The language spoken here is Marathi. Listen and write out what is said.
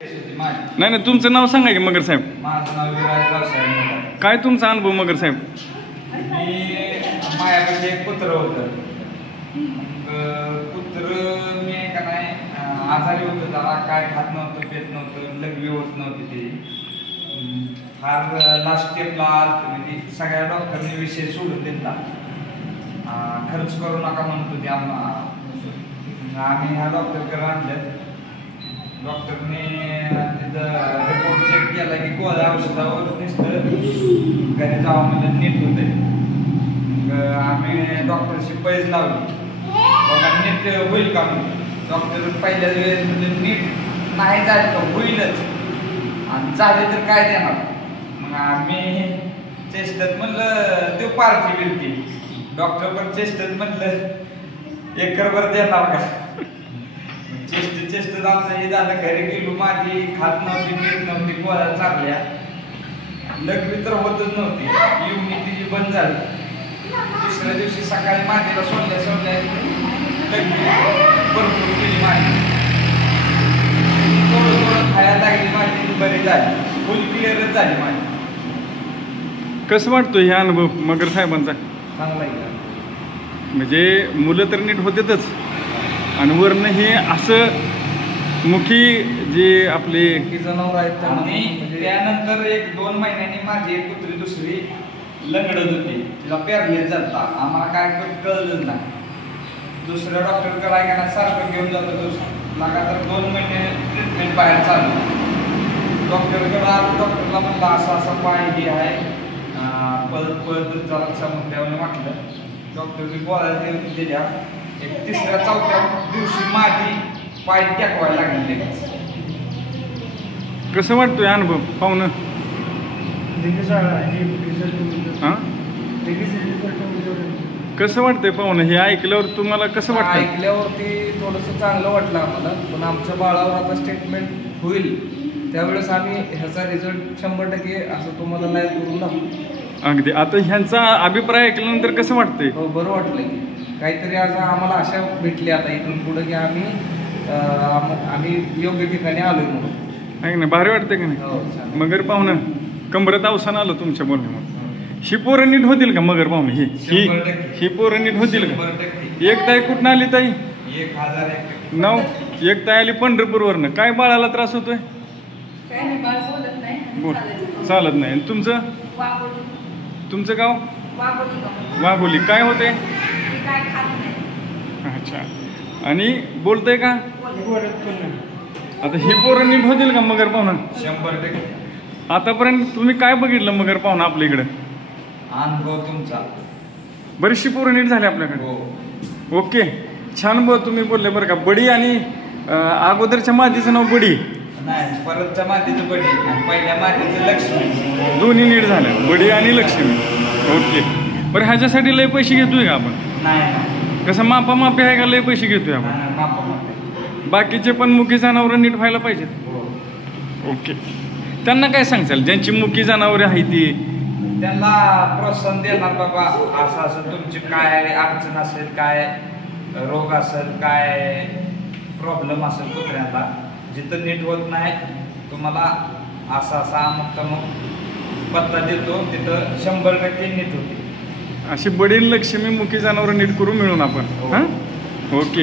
नाही नाही, तुमचं नाव सांगा की मगर साहेब. माझं नाव विराज साहेब. काय तुमचा अनुभव मगर साहेब? माझ्याकडे एक कुत्र होतं. कुत्र मी का नाही आजारी होतं, त्याला काय खात नव्हतं, पेत नव्हतं, लघवी होत नव्हती ती. फार लास्ट स्टेपला आलं, म्हणजे सगळ्या डॉक्टरने विषय सोडून दिला. खर्च करू नका म्हणत होते आम्ही ह्या डॉक्टरकडे आणलं. डॉक्टरने तिथं रिपोर्ट चेक केला की गोळ्या औषधावर नुसतं घरी जावं म्हणजे नीट होते. आम्ही डॉक्टरशी पैज लावली, बघा नीट होईल का म्हणून. डॉक्टर पहिल्या वेळेस म्हणजे नीट नाही झालं तर होईलच, आणि झाले तर काय देणार. मग आम्ही चेष्टत म्हणलं देऊ पार्टी बिलती. डॉक्टर पण चेष्टत म्हणलं एकरभर देणार का. चेष्ट आमचं हे झालं. घरी गेलो, माझी खात नव्हती, पीत नव्हती, गोळ्या चालल्या, लघवी तर होतच नव्हती, इम्युनिटी बंद झाली. दुसऱ्या दिवशी सकाळी माझीला सोडल्या भरपूर केली माझी, थोडं खायला लागली माझी, बरी झाली, फुल क्लिअरच झाली माझी. कसं वाटतं हे अनुभव मगर साहेबांचा? चांगला आहे. म्हणजे मुलं तर नीट होतेच, आणि वरनं हे असं मुखी जे आपले जनावर आहेत. आणि त्यानंतर 1-2 महिन्यांनी माझी एक कुत्री दुसरी लंगडत होती, तिला पॅरलेस झालता. आम्हाला काय कळलंच नाही. दुसऱ्या डॉक्टरकडे काय का सारखं घेऊन जात होतो. लगातार 2 महिने ट्रीटमेंट बाहेर चालू. डॉक्टरकडे आलो, डॉक्टरला म्हणलं असं पाय हे आहे, पळत जरा समुद्राने वाटलं. डॉक्टरची गोळ्या दिल्या. एक 3-4 दिवशी माझी पाय टेकवायला लागले. कसं वाटतोय अनुभव पाहुणं? कसं वाटतंय पाहुणं हे ऐकल्यावर? तुम्हाला कसं वाटतं? ऐकल्यावरती थोडंसं चांगलं वाटलं आम्हाला, पण आमच्या बाळावर आता स्टेटमेंट होईल त्यावेळेस आम्ही ह्याचा रिझल्ट 100% असं तुम्हाला लाईव्ह करून दाखवू. अगदी. आता ह्यांचा अभिप्राय ऐकल्यानंतर कसं वाटतंय? हो, बरं वाटलं की काहीतरी आज आम्हाला आशा भेटली आता इथून पुढे की आम्ही योग्य ठिकाणी आलोय म्हणून. आहे ना, भारी वाटतंय का नाही? हो. मगर पाहुणं कंबरत अवसान आलं तुमच्या बोलण्यामुळे. ही पोरं नीट होतील का मगर पाहुणं? ही पोरं नीट होतील का? एक ताई कुठं आली ताई? 1001. एक ताई आली पंढरपूरवरनं. काय बाळाला त्रास होतोय? चालत नाही. तुमचं गाव? वाघोली. काय होते? अच्छा. आणि बोलतंय का? आता ही पोरं नीट होतील का मगर पाहुणं? 100%. आतापर्यंत तुम्ही काय बघितलं मगर पाहुणं आपल्या इकडं? अनुभव तुमचा. बरीचशी पोरं नीट झाली आपल्याकडे. हो. ओके, छान तुम्ही बोलले बरं का. बडी आणि अगोदरच्या मातीचं नाव बडी नाही, परतच्या मातीचं बडी आणि पहिल्या मातीचं लक्ष्मी, दोन्ही नीट झालं. बडी आणि लक्ष्मी. ओके. बरं, ह्याच्यासाठी लय पैसे घेतोय का आपण? नाही. कसं मापामापी आहे का? लय पैसे घेतोय आपण? बाकीचे पण मुखी जनावरं नीट व्हायला पाहिजेत. ओके. त्यांना काय सांगचाल ज्यांची मुखी जनावरे आहे ती? त्यांना प्रोत्साहन देणार, बाबा असं तुमची काय अडचण असेल, काय रोग असेल, काय प्रॉब्लेम असेल कुत्र्यांना, जिथं नीट होत नाही तुम्हाला असा अमुक पत्ता देतो, तिथं 100% नीट होते. अशी बडी लक्ष्मी मुखी जनावरं नीट करू मिळून आपण. हां, ओके.